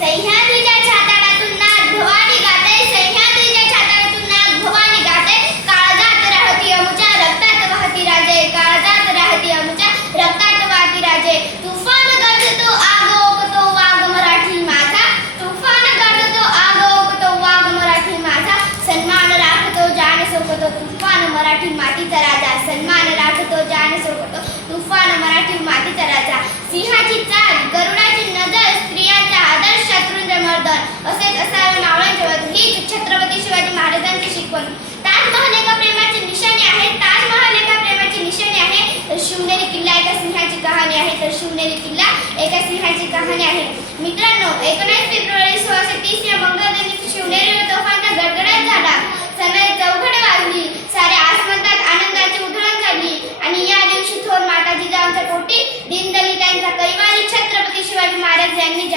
सह्याद्रीच्या छाताडातून नाद भवानी गाते, सह्याद्रीच्या छाताडातून नाद भवानी गाते. काळजात राहती अमुच्या रक्तात वाहती राजे, काळजात राहती अमुच्या रक्तात वाहती राजे. तुफान गर्जतो आग ओकतो वाघ मराठी माझा, तुफान गर्जतो आग ओकतो वाघ मराठी माझा. सन्मान राखतो जाण सोकतो तुफान मराठी मातीचा राजा, सन्मान राखतो जाण सोकतो तुफान मराठी मातीचा राजा. सिंहाची चाल, गरुडाची नजर, स्त्रियांचा आदर, शत्रूंचे मर्दन, असेच असावे मावळ्यांचे वध, हीच छत्रपती शिवाजी महाराजांची शिकवण. ताजमहल एका प्रेमाची निशाणी आहे, ताजमहल एका प्रेमाची निशाणी आहे, तर शिवनेरी किल्ला एका सिंहाची कहाणी आहे, तर शिवनेरी किल्ला एका सिंहाची कहाणी आहे. मित्रांनो, 19 फेब्रुवारी 1630 या मंगळ दिनी शिवनेरीवर तोफांचा गडगडाट झाला. सनई चौघड वाजली, साऱ्या आसमंतात आनंदाची उधळण झाली आणि या दिवशी थोर माता जिजाऊंच्या पोटी दीनदलितांचा कैवारी छत्रपती शिवाजी महाराज यांनी